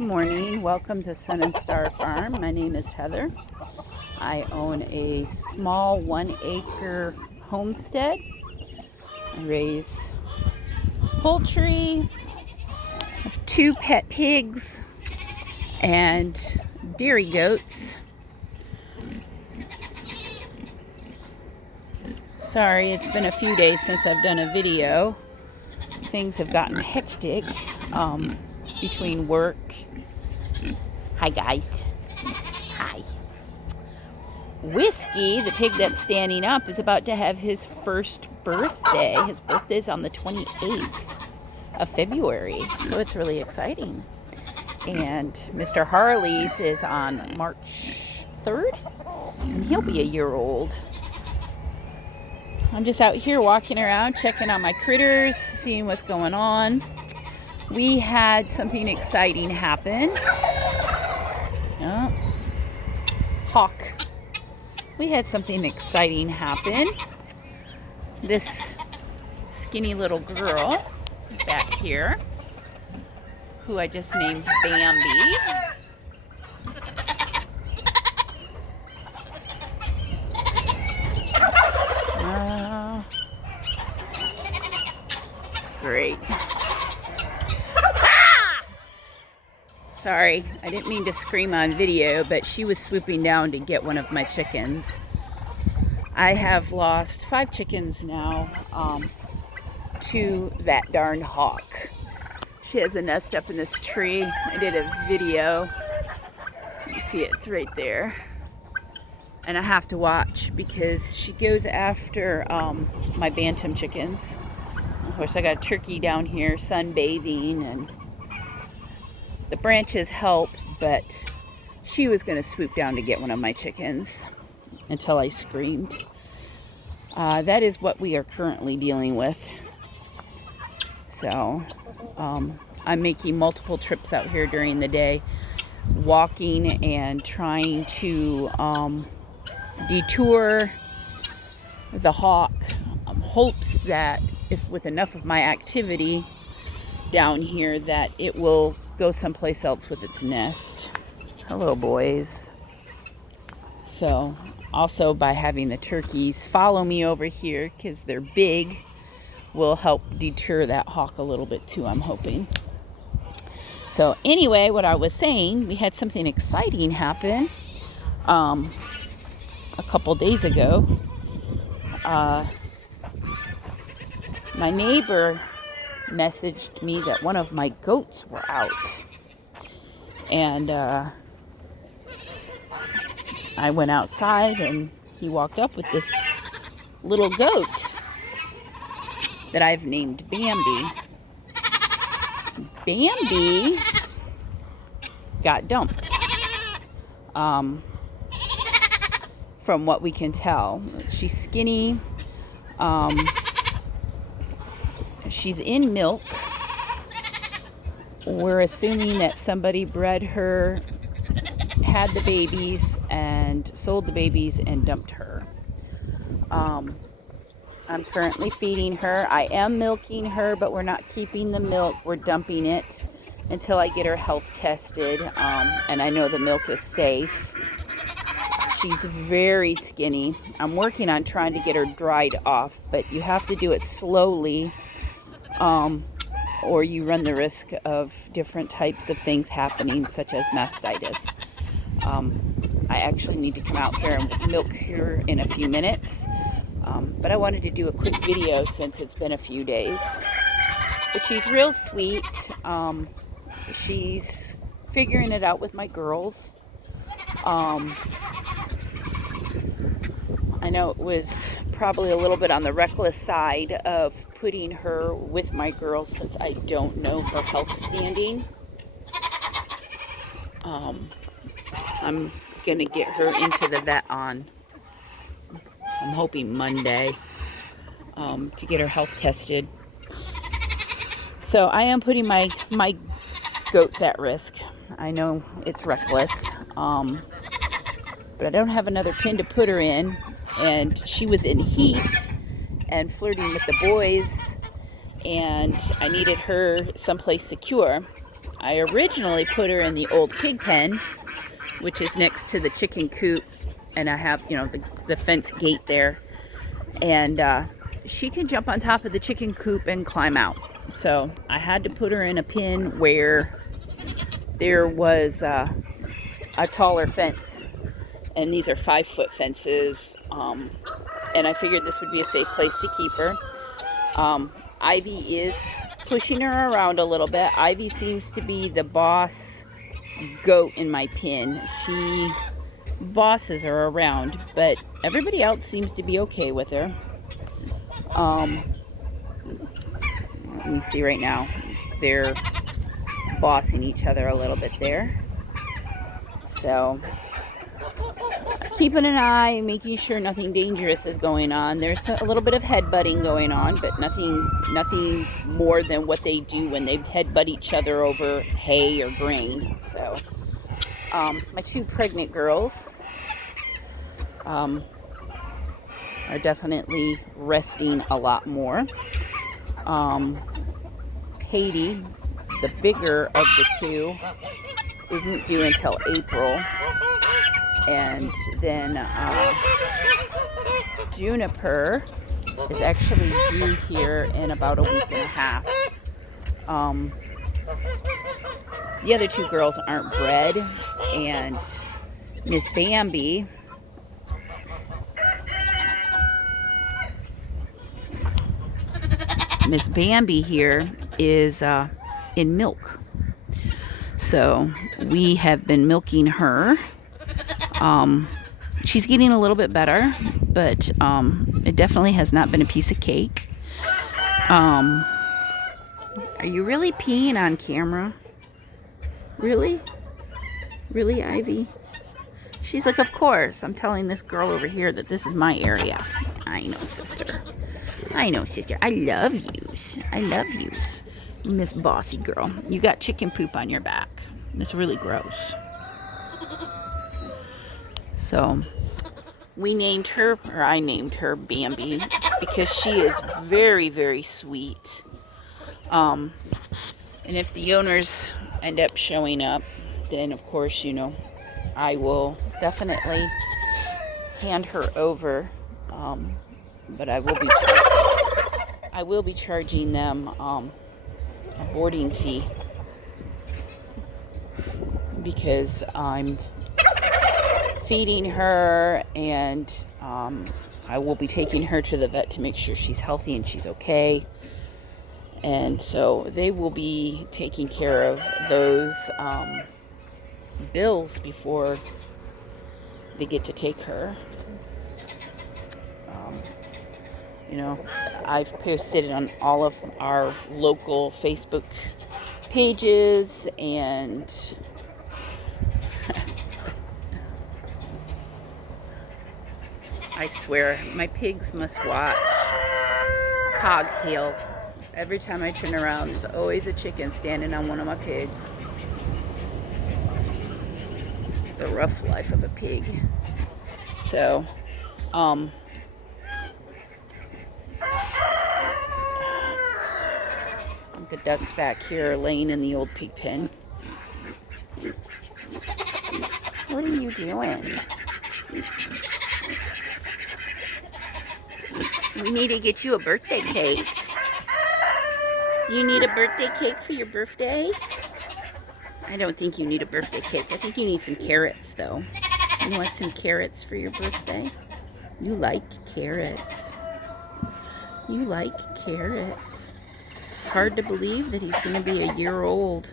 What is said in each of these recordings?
Good morning. Welcome to Sun and Star Farm. My name is Heather. I own a small 1-acre homestead. I raise poultry, I have 2 pet pigs, and dairy goats. Sorry, it's been a few days since I've done a video. Things have gotten hectic between work. Hi guys. Hi. Whiskey, the pig that's standing up, is about to have his first birthday. His birthday is on the 28th of February, so it's really exciting. And Mr. Harley's is on March 3rd, and he'll be a year old. I'm just out here walking around, checking on my critters, seeing what's going on. We had something exciting happen. Oh, hawk. We had something exciting happen. This skinny little girl back here, who I just named Bambi. Great. Sorry, I didn't mean to scream on video, but she was swooping down to get one of my chickens. I have lost 5 chickens now to that darn hawk. She has a nest up in this tree. I did a video. You see it's right there. And I have to watch because she goes after my bantam chickens. Of course, I got a turkey down here sunbathing, and the branches help, but she was going to swoop down to get one of my chickens until I screamed. That is what we are currently dealing with. So I'm making multiple trips out here during the day, walking and trying to detour the hawk. Hopes that if with enough of my activity down here that it will go someplace else with its nest. Hello, boys. So also by having the turkeys follow me over here because they're big will help deter that hawk a little bit too, I'm hoping. So anyway, what I was saying, we had something exciting happen a couple days ago. My neighbor messaged me that one of my goats were out, and I went outside and he walked up with this little goat that I've named Bambi. Bambi got dumped, from what we can tell. She's skinny. She's in milk. We're assuming that somebody bred her, had the babies, and sold the babies and dumped her. I'm currently feeding her. I am milking her, but we're not keeping the milk. We're dumping it until I get her health tested, and I know the milk is safe. She's very skinny. I'm working on trying to get her dried off, but you have to do it slowly, or you run the risk of different types of things happening, such as mastitis. I actually need to come out here and milk her in a few minutes, but I wanted to do a quick video since it's been a few days. But she's real sweet. She's figuring it out with my girls. I know it was probably a little bit on the reckless side of putting her with my girls since I don't know her health standing. I'm gonna get her into the vet I'm hoping Monday, to get her health tested. So I am putting my goats at risk. I know it's reckless, but I don't have another pen to put her in, and she was in heat and flirting with the boys, and I needed her someplace secure. I originally put her in the old pig pen, which is next to the chicken coop, and I have, you know, the fence gate there, and she can jump on top of the chicken coop and climb out. So I had to put her in a pen where there was a taller fence, and these are 5-foot fences, and I figured this would be a safe place to keep her. Ivy is pushing her around a little bit. Ivy seems to be the boss goat in my pen. She bosses her around, but everybody else seems to be okay with her. Let me see right now. They're bossing each other a little bit there. So, keeping an eye, making sure nothing dangerous is going on. There's a little bit of headbutting going on, but nothing more than what they do when they headbutt each other over hay or grain. So, my 2 pregnant girls are definitely resting a lot more. Haiti, the bigger of the 2, isn't due until April. And then Juniper is actually due here in about a week and a half. The other 2 girls aren't bred, and Miss Bambi here is in milk. So we have been milking her. She's getting a little bit better, but it definitely has not been a piece of cake. Are you really peeing on camera? Really? Really, Ivy? She's like, of course. I'm telling this girl over here that this is my area. I know, sister. I know, sister. I love yous. I love yous. Miss Bossy Girl. You got chicken poop on your back. It's really gross. So, we named her, or I named her Bambi, because she is very, very sweet. And if the owners end up showing up, then of course, you know, I will definitely hand her over. But I will be charging them a boarding fee, because I'm feeding her, and I will be taking her to the vet to make sure she's healthy and she's okay. And so they will be taking care of those bills before they get to take her. You know, I've posted it on all of our local Facebook pages, and I swear, my pigs must watch Cog Hill. Every time I turn around, there's always a chicken standing on one of my pigs. The rough life of a pig. So, the ducks back here are laying in the old pig pen. What are you doing? We need to get you a birthday cake. Do you need a birthday cake for your birthday? I don't think you need a birthday cake. I think you need some carrots, though. You want some carrots for your birthday? You like carrots. You like carrots. It's hard to believe that he's going to be a year old.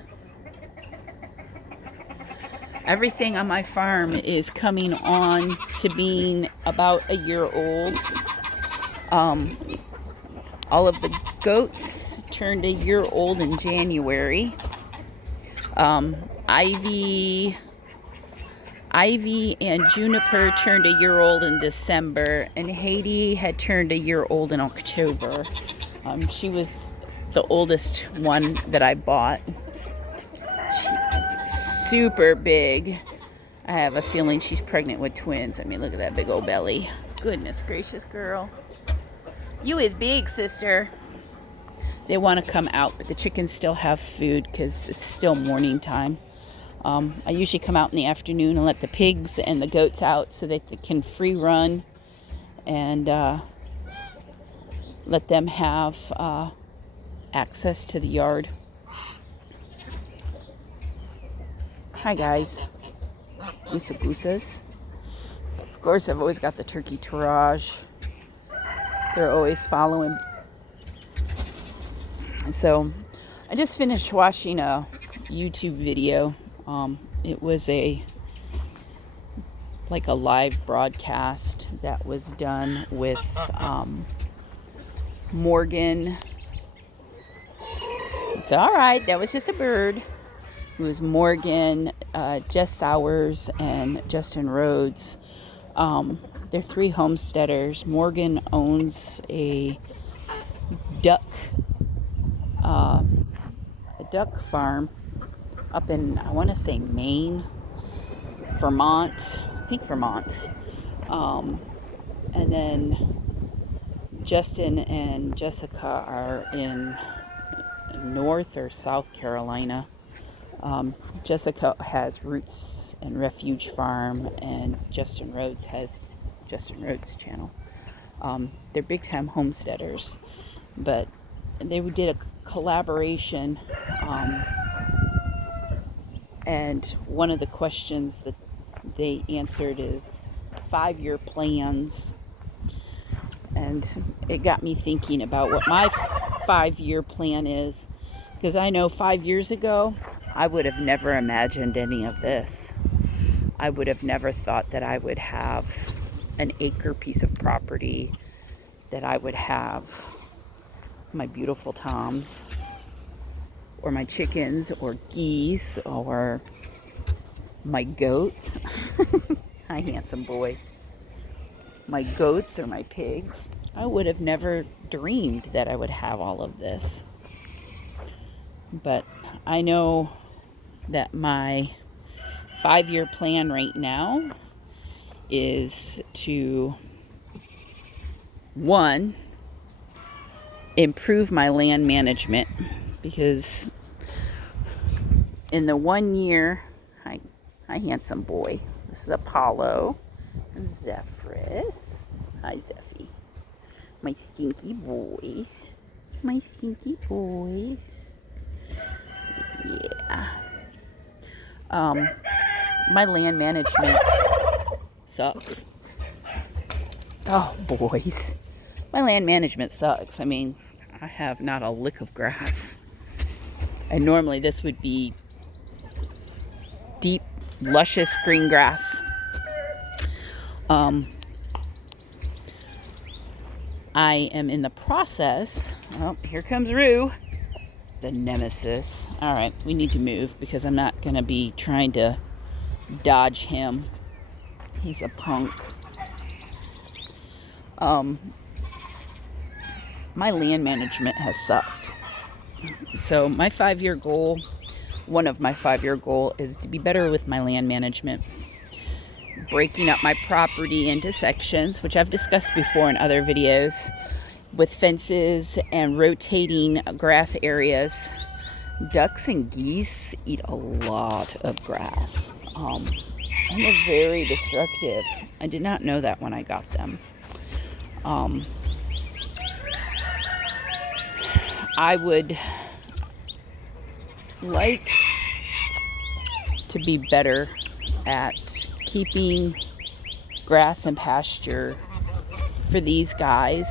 Everything on my farm is coming on to being about a year old. All of the goats turned a year old in January. Ivy and Juniper turned a year old in December, and Haiti had turned a year old in October. She was the oldest one that I bought. She's super big. I have a feeling she's pregnant with twins. I mean, look at that big old belly. Goodness gracious, girl. You is big, sister. they want to come out, but the chickens still have food because it's still morning time. I usually come out in the afternoon and let the pigs and the goats out so that they can free run and let them have access to the yard. Hi guys, goosas. Of course, I've always got the turkey tourage. They're always following. So I just finished watching a YouTube video. It was like a live broadcast that was done with Morgan. It's all right. That was just a bird. It was Morgan, Jess Sowers, and Justin Rhodes. They're 3 homesteaders. Morgan owns a duck farm up in, I want to say Maine, Vermont. I think Vermont. And then Justin and Jessica are in North or South Carolina. Jessica has Roots and Refuge Farm, and Justin Rhodes has Justin Rhodes channel. They're big time homesteaders, but they did a collaboration, and one of the questions that they answered is 5-year plans, and it got me thinking about what my 5-year plan is, because I know 5 years ago I would have never imagined any of this. I would have never thought that I would have an acre piece of property, that I would have my beautiful toms, or my chickens, or geese, or my goats. Hi, handsome boy. My goats or my pigs. I would have never dreamed that I would have all of this. But I know that my 5-year plan right now is to, 1, improve my land management, because in the 1 year, hi handsome boy, this is Apollo and Zephyrus. Hi Zephy, my stinky boys, yeah. My land management sucks. Oh boys, my land management sucks. I mean, I have not a lick of grass, and normally this would be deep, luscious green grass. I am in the process. Oh, here comes Rue, the nemesis. All right, we need to move because I'm not going to be trying to dodge him. He's a punk. My land management has sucked. So my 5-year goal, one of my 5-year goal, is to be better with my land management. Breaking up my property into sections, which I've discussed before in other videos, with fences and rotating grass areas. Ducks and geese eat a lot of grass, and they're very destructive. I did not know that when I got them. I would like to be better at keeping grass and pasture for these guys.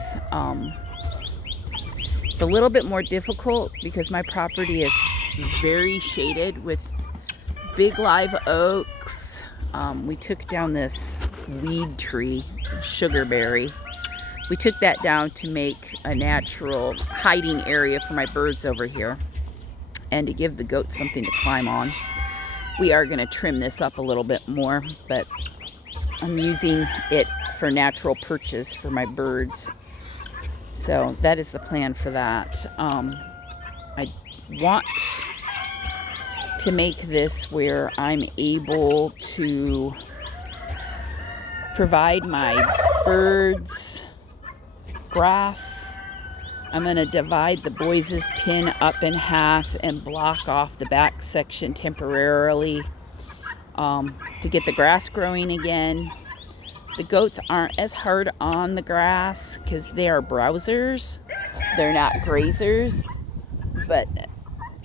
It's a little bit more difficult because my property is very shaded with big live oaks. We took down this weed tree, sugarberry. We took that down to make a natural hiding area for my birds over here and to give the goats something to climb on. We are going to trim this up a little bit more, but I'm using it for natural perches for my birds. So that is the plan for that. I want to make this where I'm able to provide my birds grass I'm going to divide the boys' pen up in half and block off the back section temporarily to get the grass growing again. The goats aren't as hard on the grass because they are browsers. They're not grazers. But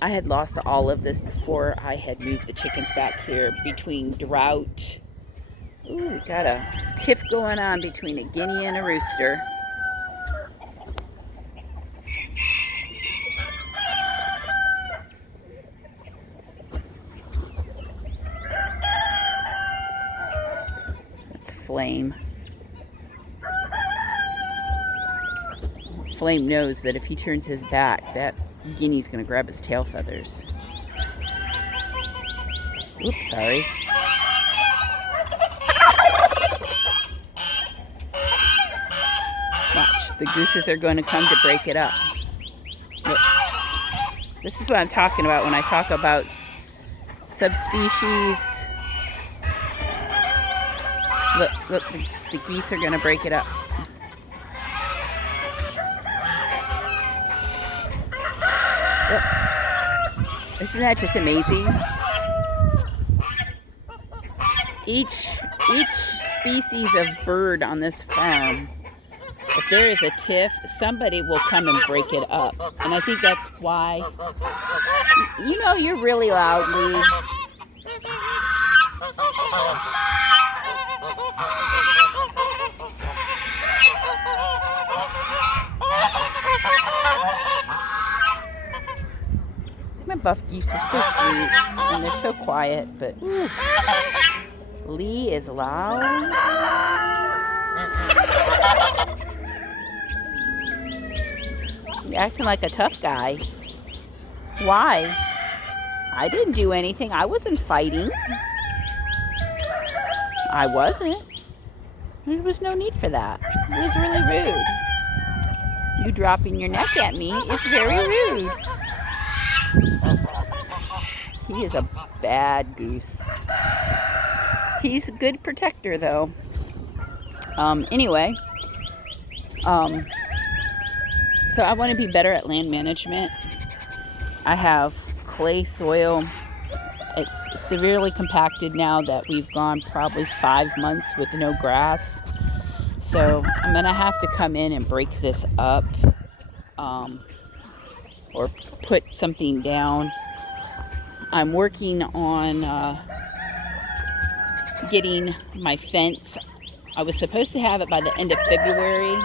I had lost all of this before I had moved the chickens back here between drought. Ooh, we got a tiff going on between a guinea and a rooster. That's Flame. Flame knows that if he turns his back, that guinea's gonna grab his tail feathers. Oops, sorry. Watch, the gooses are going to come to break it up. Look. This is what I'm talking about when I talk about subspecies. Look, the geese are going to break it up. Look. Isn't that just amazing? Each species of bird on this farm, if there is a tiff, somebody will come and break it up. And I think that's why, you know, you're really loud, Lee. My buff geese are so sweet and they're so quiet, but ooh, Lee is loud. You're acting like a tough guy. Why? I didn't do anything. I wasn't fighting. I wasn't. There was no need for that. It was really rude. You dropping your neck at me is very rude. He is a bad goose. He's a good protector, though. Anyway, so I want to be better at land management. I have clay soil. It's severely compacted now that we've gone probably 5 months with no grass. So I'm going to have to come in and break this up, or put something down. I'm working on getting my fence. I was supposed to have it by the end of February,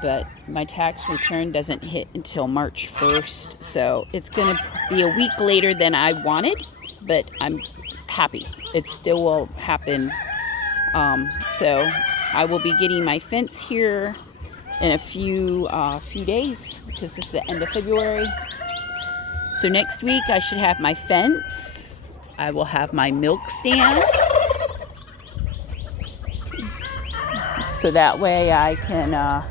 but my tax return doesn't hit until March 1st, so it's going to be a week later than I wanted, but I'm happy. It still will happen. So I will be getting my fence here in a few days, because this is the end of February. So next week I should have my fence. I will have my milk stand. So that way I can have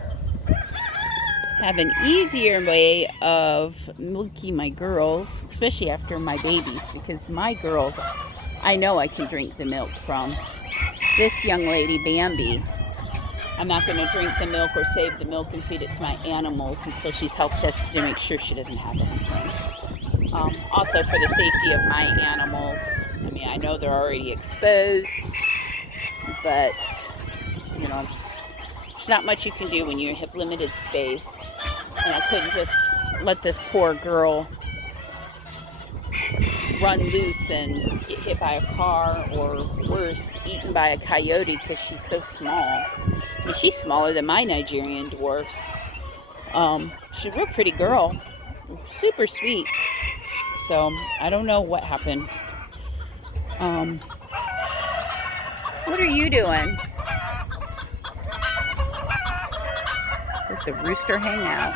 an easier way of milking my girls, especially after my babies, because my girls, I know I can drink the milk from. This young lady, Bambi, I'm not going to drink the milk or save the milk and feed it to my animals until she's health tested to make sure she doesn't have anything. Also for the safety of my animals. I mean, I know they're already exposed, but, you know, there's not much you can do when you have limited space. And I couldn't just let this poor girl run loose and get hit by a car, or worse, eaten by a coyote, because she's so small. I mean, she's smaller than my Nigerian dwarfs. She's a real pretty girl. Super sweet. So, I don't know what happened. What are you doing? Let the rooster hang out.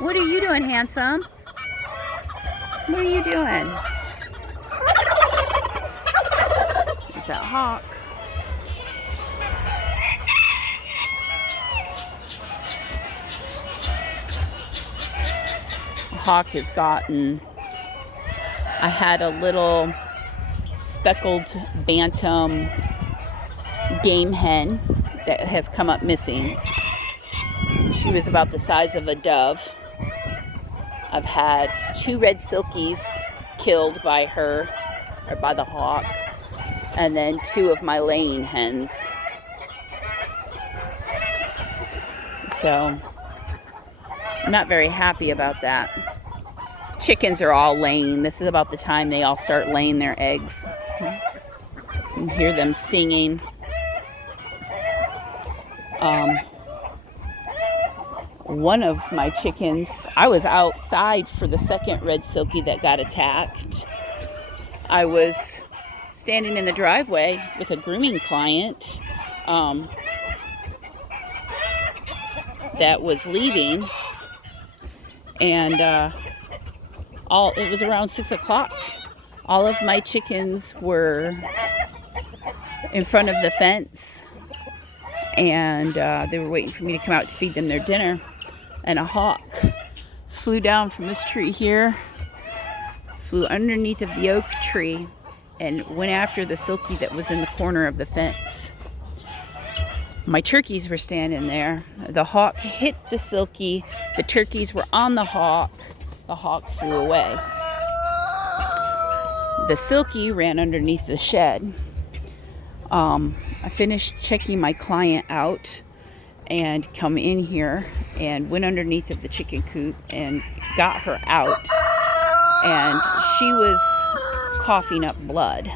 What are you doing, handsome? What are you doing? There's that hawk. The hawk has gotten... I had a little speckled bantam game hen that has come up missing. She was about the size of a dove. I've had 2 red silkies killed by her, or by the hawk, and then 2 of my laying hens. So I'm not very happy about that. Chickens are all laying. This is about the time they all start laying their eggs. You can hear them singing. One of my chickens, I was outside for the second red silky that got attacked. I was standing in the driveway with a grooming client that was leaving, and it was around 6 o'clock. All of my chickens were in front of the fence, and they were waiting for me to come out to feed them their dinner. And a hawk flew down from this tree here, flew underneath of the oak tree, and went after the silkie that was in the corner of the fence. My turkeys were standing there. The hawk hit the silkie. The turkeys were on the hawk. The hawk flew away. The silkie ran underneath the shed. I finished checking my client out and come in here and went underneath of the chicken coop and got her out, and she was coughing up blood.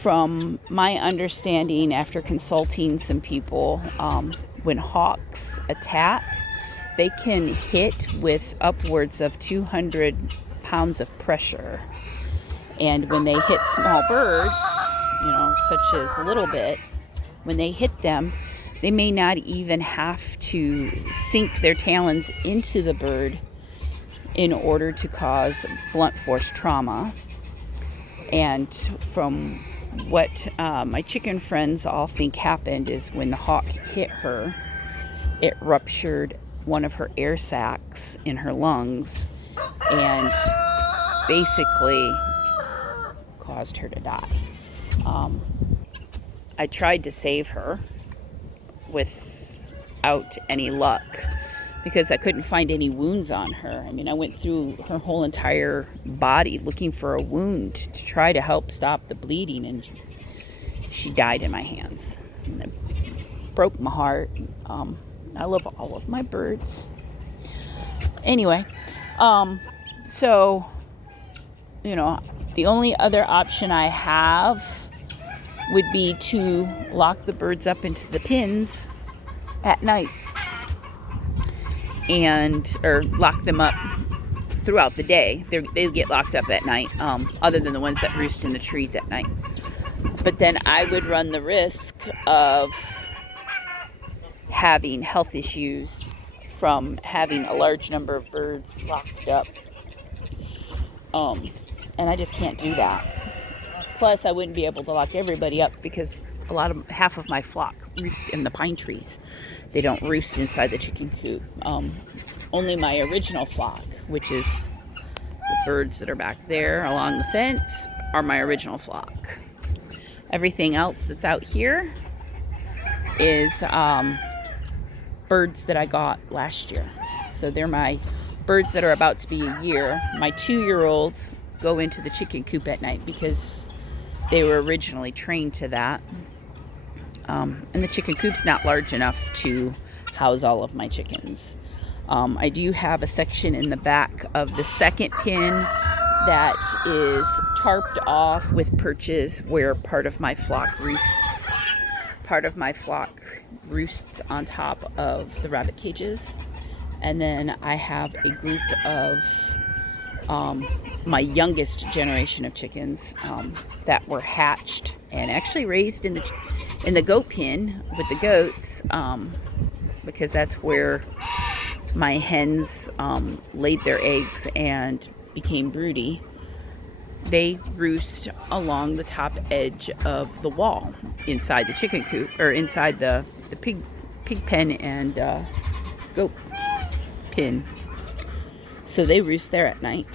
From my understanding, after consulting some people, when hawks attack, they can hit with upwards of 200 pounds of pressure, and when they hit small birds, such as a little bit, when they hit them, they may not even have to sink their talons into the bird in order to cause blunt force trauma. And from what my chicken friends all think happened is when the hawk hit her, it ruptured one of her air sacs in her lungs and basically caused her to die. I tried to save her without any luck because I couldn't find any wounds on her. I mean, I went through her whole entire body looking for a wound to try to help stop the bleeding, and she died in my hands. And it broke my heart. I love all of my birds. Anyway, so, the only other option I have would be to lock the birds up into the pins at night, or lock them up throughout the day. They get locked up at night, other than the ones that roost in the trees at night. But then I would run the risk of having health issues from having a large number of birds locked up. And I just can't do that. Plus, I wouldn't be able to lock everybody up because half of my flock roost in the pine trees. They don't roost inside the chicken coop. Only my original flock, which is the birds that are back there along the fence, are my original flock. Everything else that's out here is birds that I got last year. So they're my birds that are about to be a year. My 2-year-olds go into the chicken coop at night because they were originally trained to that. And the chicken coop's not large enough to house all of my chickens. I do have a section in the back of the second pen that is tarped off with perches where part of my flock roosts. Part of my flock roosts on top of the rabbit cages. And then I have a group of my youngest generation of chickens that were hatched and actually raised in the goat pen with the goats, because that's where my hens laid their eggs and became broody. They roost along the top edge of the wall inside the chicken coop, or inside the pig pen and goat pen. So they roost there at night.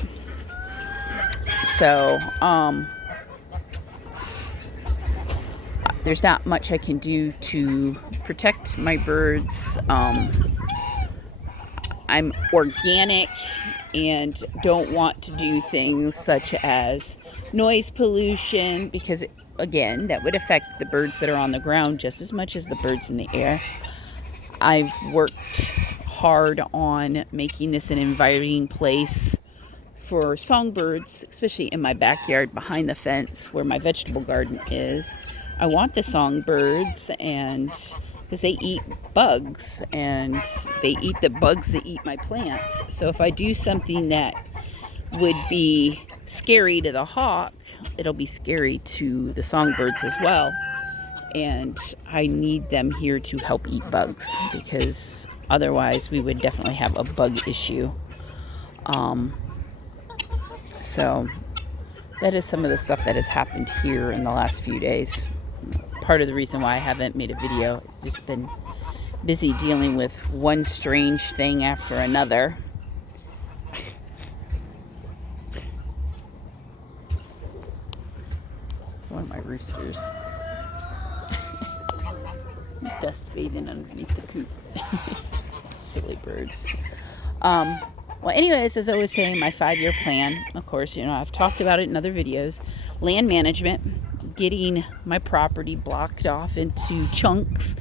So there's not much I can do to protect my birds. I'm organic and don't want to do things such as noise pollution, because again, that would affect the birds that are on the ground just as much as the birds in the air. I've worked hard on making this an inviting place for songbirds, especially in my backyard behind the fence where my vegetable garden is. I want the songbirds, and because they eat bugs, and they eat the bugs that eat my plants. So if I do something that would be scary to the hawk, it'll be scary to the songbirds as well. And I need them here to help eat bugs, because otherwise we would definitely have a bug issue. So that is some of the stuff that has happened here in the last few days. Part of the reason why I haven't made a video is just been busy dealing with one strange thing after another. One of my roosters dust bathing underneath the coop. Silly birds. Well, anyways, as I was saying, my 5-year plan, of course, I've talked about it in other videos. Land management, getting my property blocked off into chunks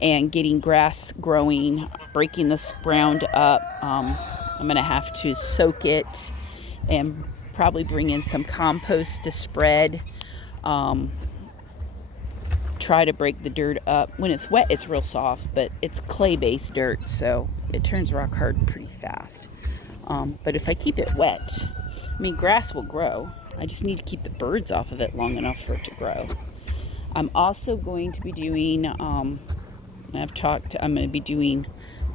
and getting grass growing, breaking this ground up. I'm going to have to soak it and probably bring in some compost to spread. Try to break the dirt up. When it's wet, it's real soft, but it's clay-based dirt, so it turns rock hard pretty fast. But if I keep it wet, grass will grow. I just need to keep the birds off of it long enough for it to grow. I'm also going to be doing, I'm going to be doing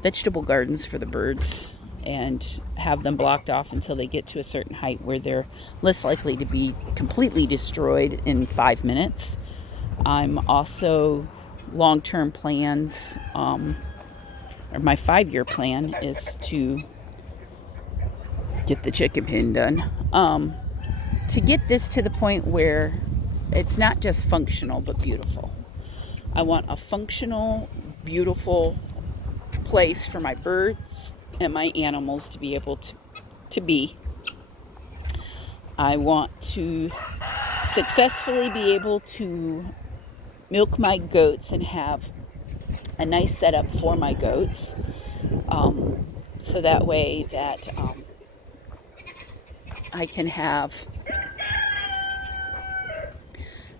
vegetable gardens for the birds and have them blocked off until they get to a certain height where they're less likely to be completely destroyed in 5 minutes. I'm also long-term plans, or my 5-year plan is to get the chicken pen done, to get this to the point where it's not just functional but beautiful. I want a functional, beautiful place for my birds and my animals to be able to be. I want to successfully be able to milk my goats and have a nice setup for my goats, so that way that I can have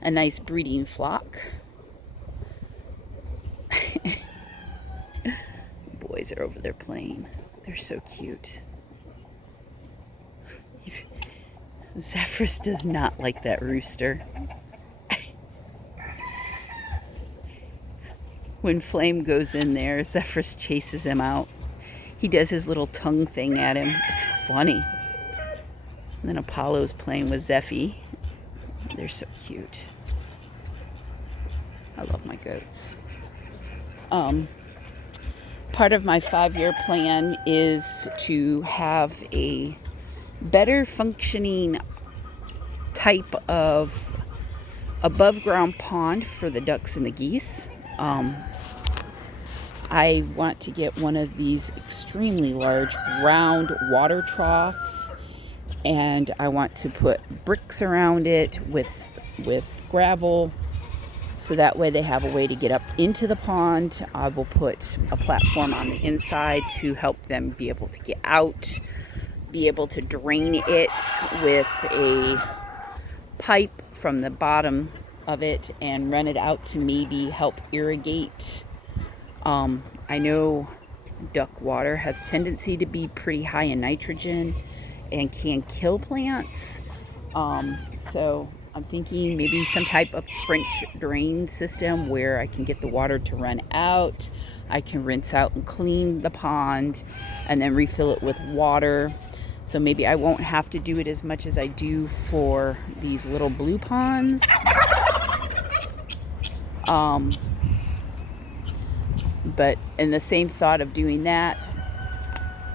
a nice breeding flock. Boys are over there playing. They're so cute. Zephyrus does not like that rooster. When Flame goes in there, Zephyrus chases him out. He does his little tongue thing at him. It's funny. And then Apollo's playing with Zeffy. They're so cute. I love my goats. Part of my 5-year plan is to have a better functioning type of above ground pond for the ducks and the geese. I want to get one of these extremely large round water troughs, and I want to put bricks around it with gravel, so that way they have a way to get up into the pond. I will put a platform on the inside to help them be able to get out, be able to drain it with a pipe from the bottom of it and run it out to maybe help irrigate. I know duck water has tendency to be pretty high in nitrogen and can kill plants. So I'm thinking maybe some type of French drain system where I can get the water to run out. I can rinse out and clean the pond and then refill it with water. So maybe I won't have to do it as much as I do for these little blue ponds. But in the same thought of doing that,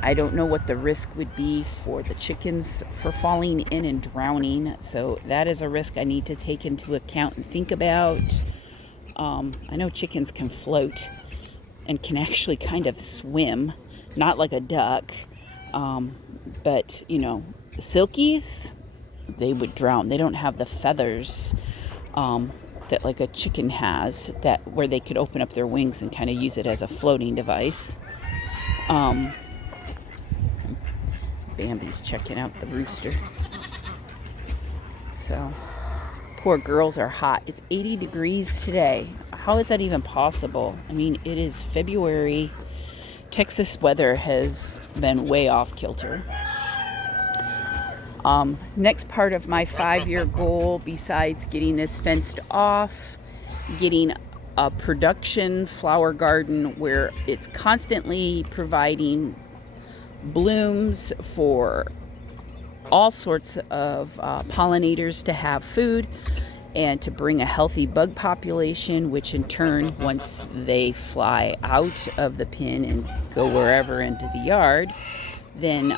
I don't know what the risk would be for the chickens for falling in and drowning. So that is a risk I need to take into account and think about. I know chickens can float and can actually kind of swim, not like a duck, but you know, the silkies, they would drown. They don't have the feathers that like a chicken has, that where they could open up their wings and kind of use it as a floating device. Bambi's checking out the rooster. So, poor girls are hot. It's 80 degrees today. How is that even possible? I mean, it is February. Texas weather has been way off kilter. Next part of my 5-year goal, besides getting this fenced off, getting a production flower garden where it's constantly providing blooms for all sorts of pollinators to have food and to bring a healthy bug population, which in turn, once they fly out of the pen and go wherever into the yard, then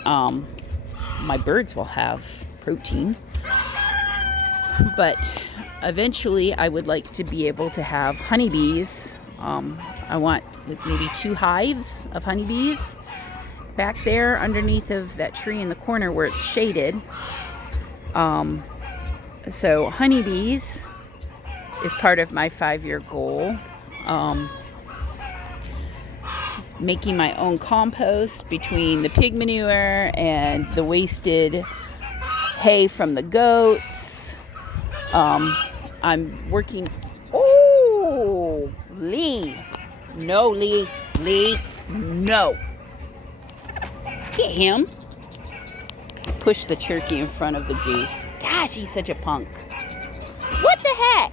my birds will have protein. But eventually I would like to be able to have honeybees. I want maybe 2 hives of honeybees back there underneath of that tree in the corner where it's shaded. So honeybees is part of my 5-year goal. Making my own compost between the pig manure and the wasted hay from the goats. I'm working. Oh, Lee. No, Lee. Lee, no. Get him. Push the turkey in front of the goose. Gosh, he's such a punk. What the heck?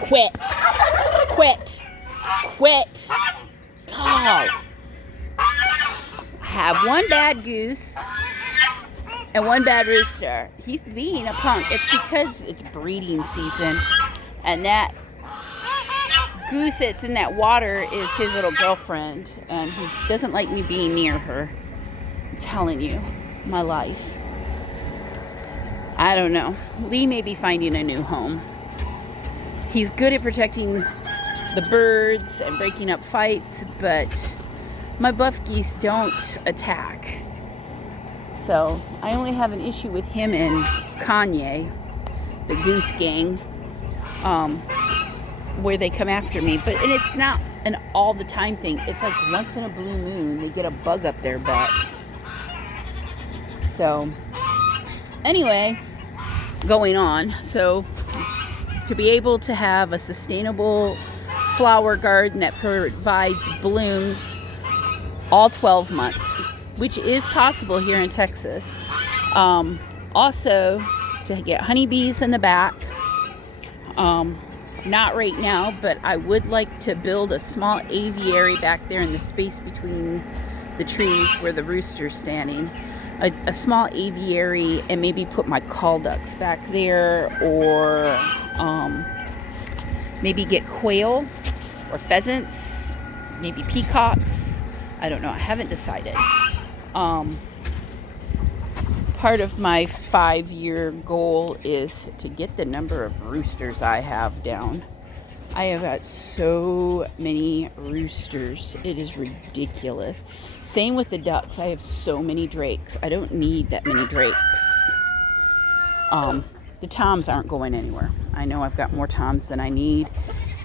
Quit. Quit. Quit. God. I have one bad goose and one bad rooster. He's being a punk. It's because it's breeding season, and that goose that's in that water is his little girlfriend, and he doesn't like me being near her. I'm telling you, my life. I don't know. Lee may be finding a new home. He's good at protecting the birds and breaking up fights, but my buff geese don't attack. So I only have an issue with him and Kanye, the goose gang, where they come after me. And it's not an all the time thing. It's like once in a blue moon they get a bug up their butt. So anyway, going on. So to be able to have a sustainable flower garden that provides blooms all 12 months, which is possible here in Texas. Also, to get honeybees in the back. Not right now, but I would like to build a small aviary back there in the space between the trees where the rooster's standing. A small aviary, and maybe put my call ducks back there, or maybe get quail or pheasants, maybe peacocks. I don't know. I haven't decided. Part of my 5-year goal is to get the number of roosters I have down. I have got so many roosters. It is ridiculous. Same with the ducks. I have so many drakes. I don't need that many drakes. The toms aren't going anywhere. I know I've got more toms than I need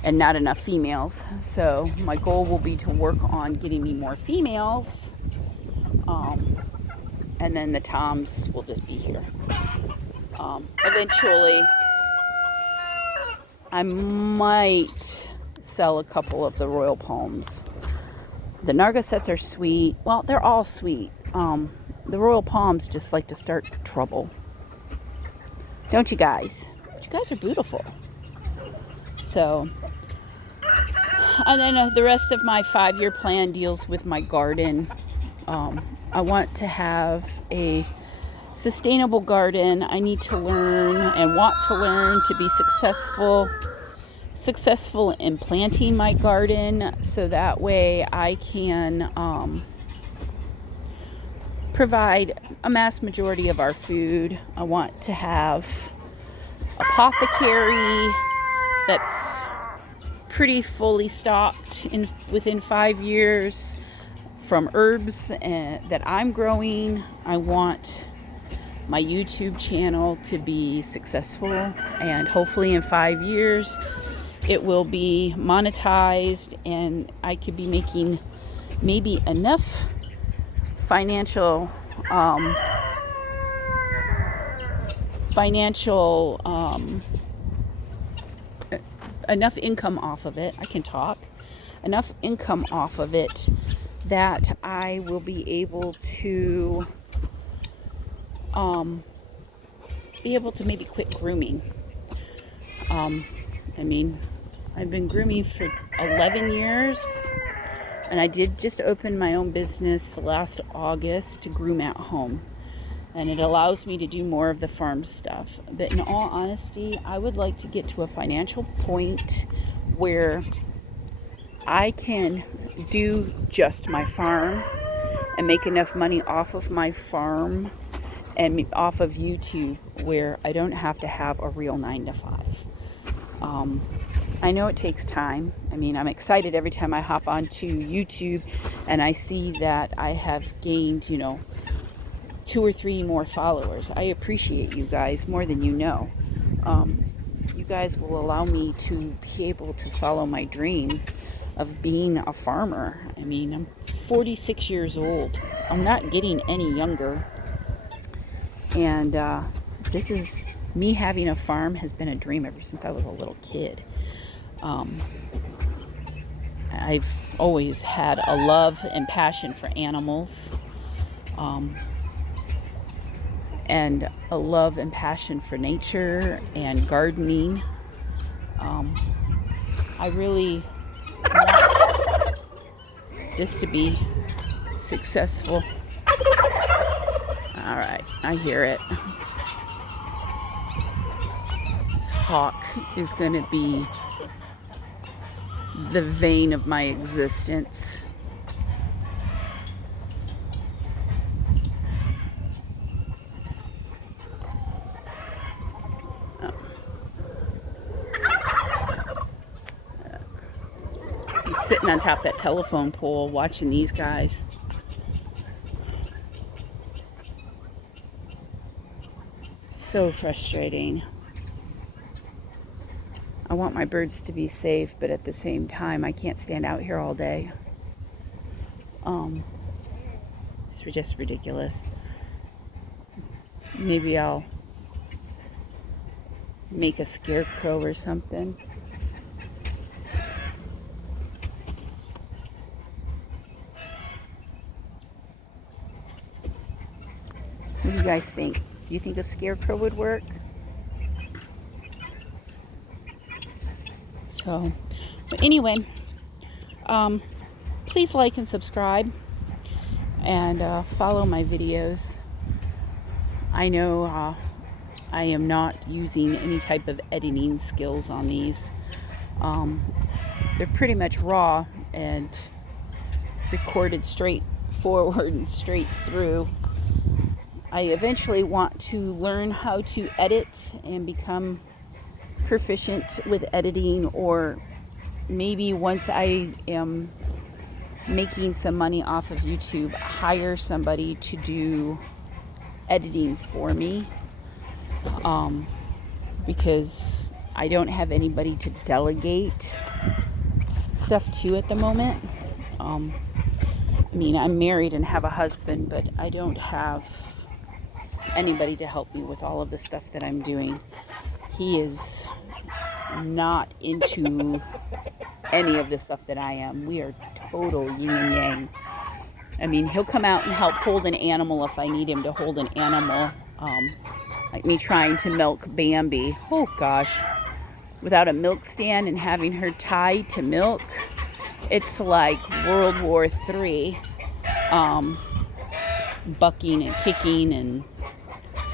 and not enough females. So my goal will be to work on getting me more females. And then the toms will just be here. Eventually, I might sell a couple of the royal palms. The Narcissus are sweet. Well, they're all sweet. The royal palms just like to start trouble. Don't you guys? But you guys are beautiful. So, and then the rest of my 5-year plan deals with my garden. I want to have a sustainable garden. I need to learn and want to learn to be successful in planting my garden, so that way I can provide a mass majority of our food. I want to have apothecary that's pretty fully stocked within 5 years from herbs that I'm growing. I want my YouTube channel to be successful, and hopefully in 5 years it will be monetized and I could be making maybe enough financial enough income off of it. I can talk. Enough income off of it that I will be able to maybe quit grooming. I mean, I've been grooming for 11 years, and I did just open my own business last August to groom at home. And it allows me to do more of the farm stuff. But in all honesty, I would like to get to a financial point where I can do just my farm and make enough money off of my farm and off of YouTube where I don't have to have a real 9-to-5. I know it takes time. I mean, I'm excited every time I hop onto YouTube and I see that I have gained, 2 or 3 more followers. I appreciate you guys more than you know. You guys will allow me to be able to follow my dream of being a farmer. I mean, I'm 46 years old. I'm not getting any younger. And this is me having a farm has been a dream ever since I was a little kid. I've always had a love and passion for animals. And a love and passion for nature and gardening. I really want this to be successful. All right, I hear it. This hawk is going to be the vein of my existence. Sitting on top of that telephone pole watching these guys. So frustrating. I want my birds to be safe, but at the same time I can't stand out here all day. It's just ridiculous. Maybe I'll make a scarecrow or something. What do you guys think? Do you think a scarecrow would work? So, but anyway, please like and subscribe and follow my videos. I know I am not using any type of editing skills on these. They're pretty much raw and recorded straight forward and straight through. I eventually want to learn how to edit and become proficient with editing, or maybe once I am making some money off of YouTube, hire somebody to do editing for me, because I don't have anybody to delegate stuff to at the moment. I mean, I'm married and have a husband, but I don't have anybody to help me with all of the stuff that I'm doing. He is not into any of the stuff that I am. We are total yin and yang. I mean, he'll come out and help hold an animal if I need him to hold an animal. Like me trying to milk Bambi. Oh gosh. Without a milk stand and having her tied to milk, it's like World War III. Bucking and kicking and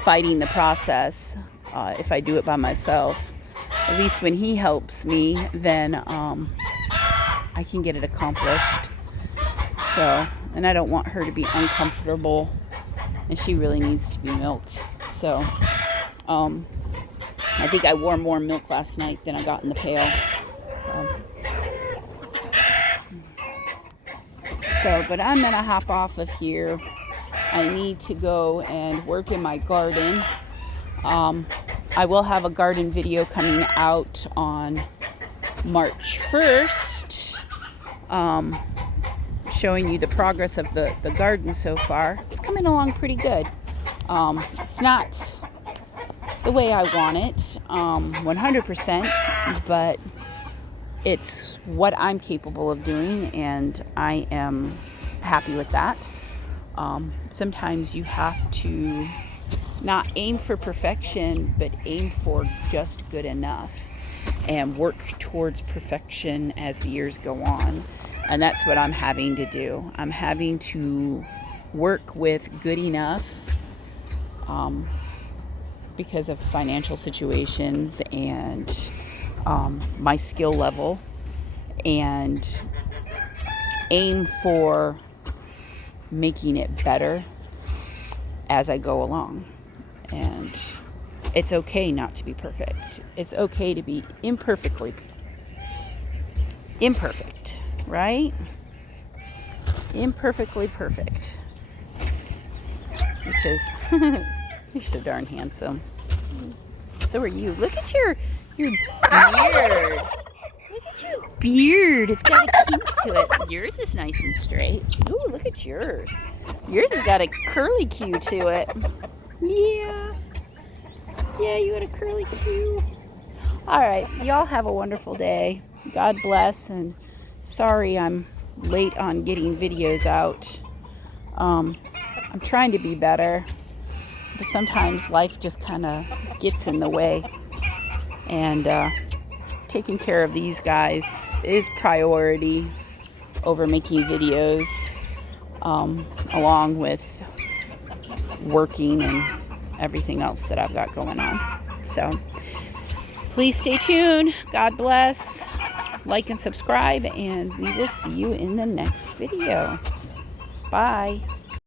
fighting the process. If I do it by myself, at least when he helps me, then I can get it accomplished. So, and I don't want her to be uncomfortable and she really needs to be milked. So I think I wore more milk last night than I got in the pail. But I'm gonna hop off of here. I need to go and work in my garden. I will have a garden video coming out on March 1st, showing you the progress of the garden so far. It's coming along pretty good. It's not the way I want it, 100%, but it's what I'm capable of doing, and I am happy with that. Sometimes you have to not aim for perfection, but aim for just good enough and work towards perfection as the years go on. And that's what I'm having to do. I'm having to work with good enough because of financial situations and my skill level, and aim for making it better as I go along. And it's okay not to be perfect. It's okay to be imperfect, right? Imperfectly perfect. Because you're so darn handsome. So are you. Look at your beard. Look at your beard. It's got a kink to it. Yours is nice and straight. Ooh, look at yours. Yours has got a curly cue to it. Yeah. Yeah, you got a curly cue. All right. Y'all have a wonderful day. God bless. And sorry I'm late on getting videos out. I'm trying to be better, but sometimes life just kind of gets in the way. And taking care of these guys is priority over making videos, along with working and everything else that I've got going on. So please stay tuned. God bless. Like and subscribe, and we will see you in the next video. Bye.